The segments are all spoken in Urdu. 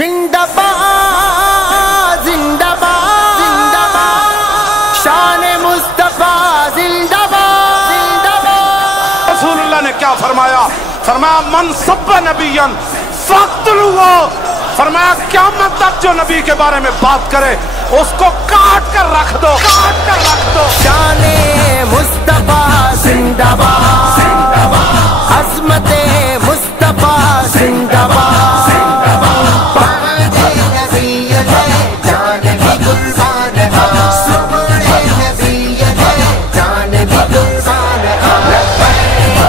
زندہ باد زندہ باد زندہ باد، شان مصطفیٰ زندہ باد زندہ باد۔ رسول اللہ نے کیا فرمایا؟ فرمایا من سب نبیًا فاقتلوہ، فرمایا قیامت تک جو نبی کے بارے میں بات کرے اس کو کاٹ کر رکھ دو، کاٹ کر رکھ دو۔ شان مصطفیٰ زندہ باد زندہ باد، عظمت مصطفیٰ زندہ باد زندہ باد، پاک نبی ہے جان بھی قربان ہے، سبحان نبی ہے جان بھی قربان ہے۔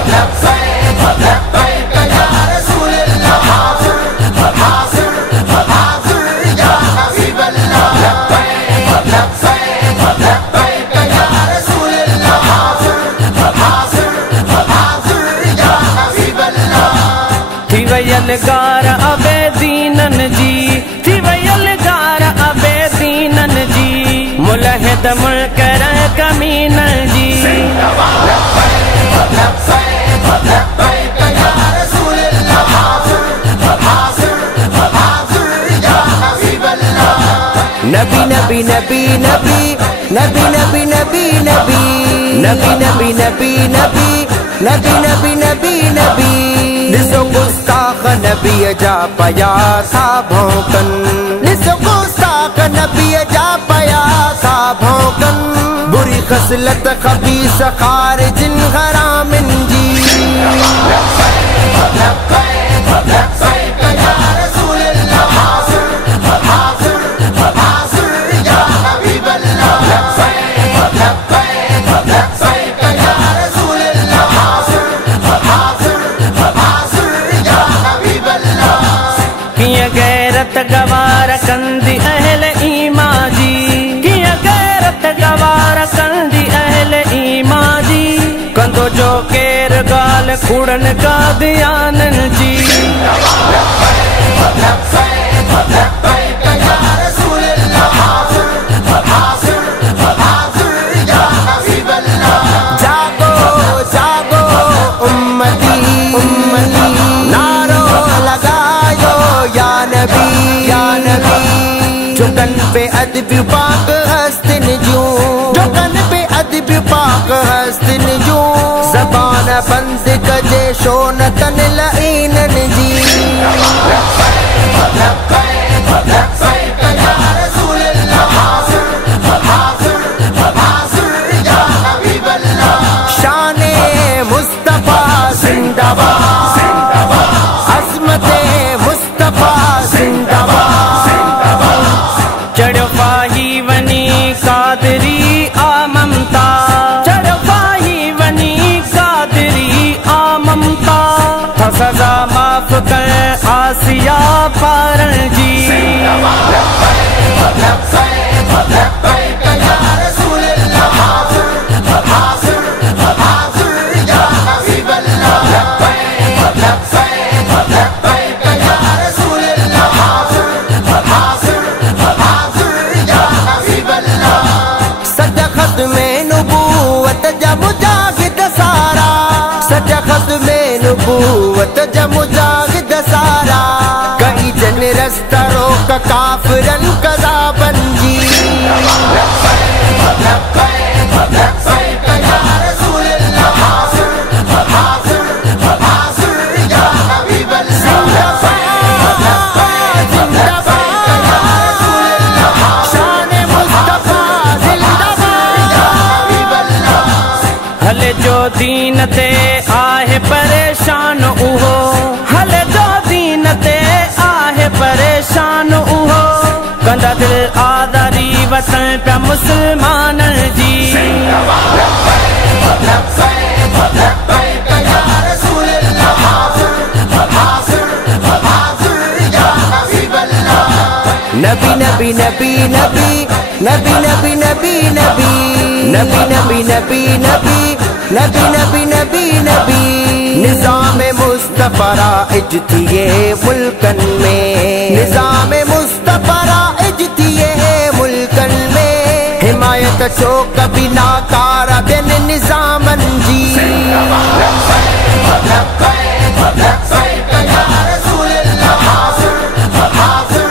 لبیک لبیک لبیک یا رسول اللہ، حاضر حاضر حاضر یا حبیب اللہ، لبیک لبیک لبیک یا رسول اللہ، حاضر حاضر حاضر یا حبیب اللہ۔ تھی ویلگار ابے دینن جی، تھی ویلگار ابے دینن جی، ملحد منکر کمینن جی۔ نبی نبی نبی نبی نبی نبی نبی نبی نبی نبی نبی نبی نبی نبی نبی نبی، نسو گستاخ نبی جا پیا تھا بھونکن، نسو گستاخ نبی جا پیا تھا بھونکن، بری خصلت خبیث خارج حرام جی۔ کیا غیرت گوار کندی اہل ایمان جی، کیا غیرت گوار کندی اہل ایمان جی، کندو جو کیر گال کھوڑن کا دیانن جی۔ جاگو جاگو امتی امتی، نعرو لگایو یا نبی یا نبی، جو کن پہ ادب پاک ہست نجوم، جو کن پہ ادب پاک ہست نجوم، زبان بند کجے شونتن لعینن جی۔ شان مصطفیٰ زندہ باد زندہ باد، عظمت مصطفیٰ زندہ باد زندہ باد۔ چڑھو فاہی ونی قادری آممتا، چڑھو فاہی ونی قادری آممتا، تھا سزا معاف کر آسیہ پارن جی۔ سچ ختم نبوت جب مجاہد سارا، سچ ختم نبوت جب مجاہد سارا، کئی جن رستہ روک کافرن قضا بن جی۔ ہل جو دین تے آہ پریشان اوہو، ہل جو دین تے آہ پریشان اوہو، کندا دل آداری وطن پہ مسلمان جی۔ نبی نبی نبی نبی نبی نبی نبی نبی نبی نبی نبی نبی نبی نبی نبی نبی، نظام مصطفیٰ رائج تھی یہ ملکن میں، نظام مصطفیٰ رائج تھی یہ ملکن میں، حمایت چو کبھی ناکارہ بین نظامن جی۔ لبیک یا رسول اللہ، حاضر حاضر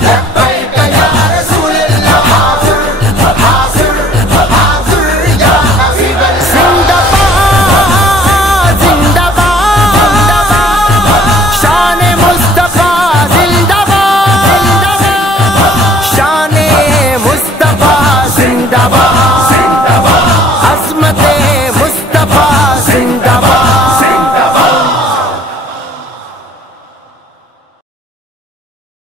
Let's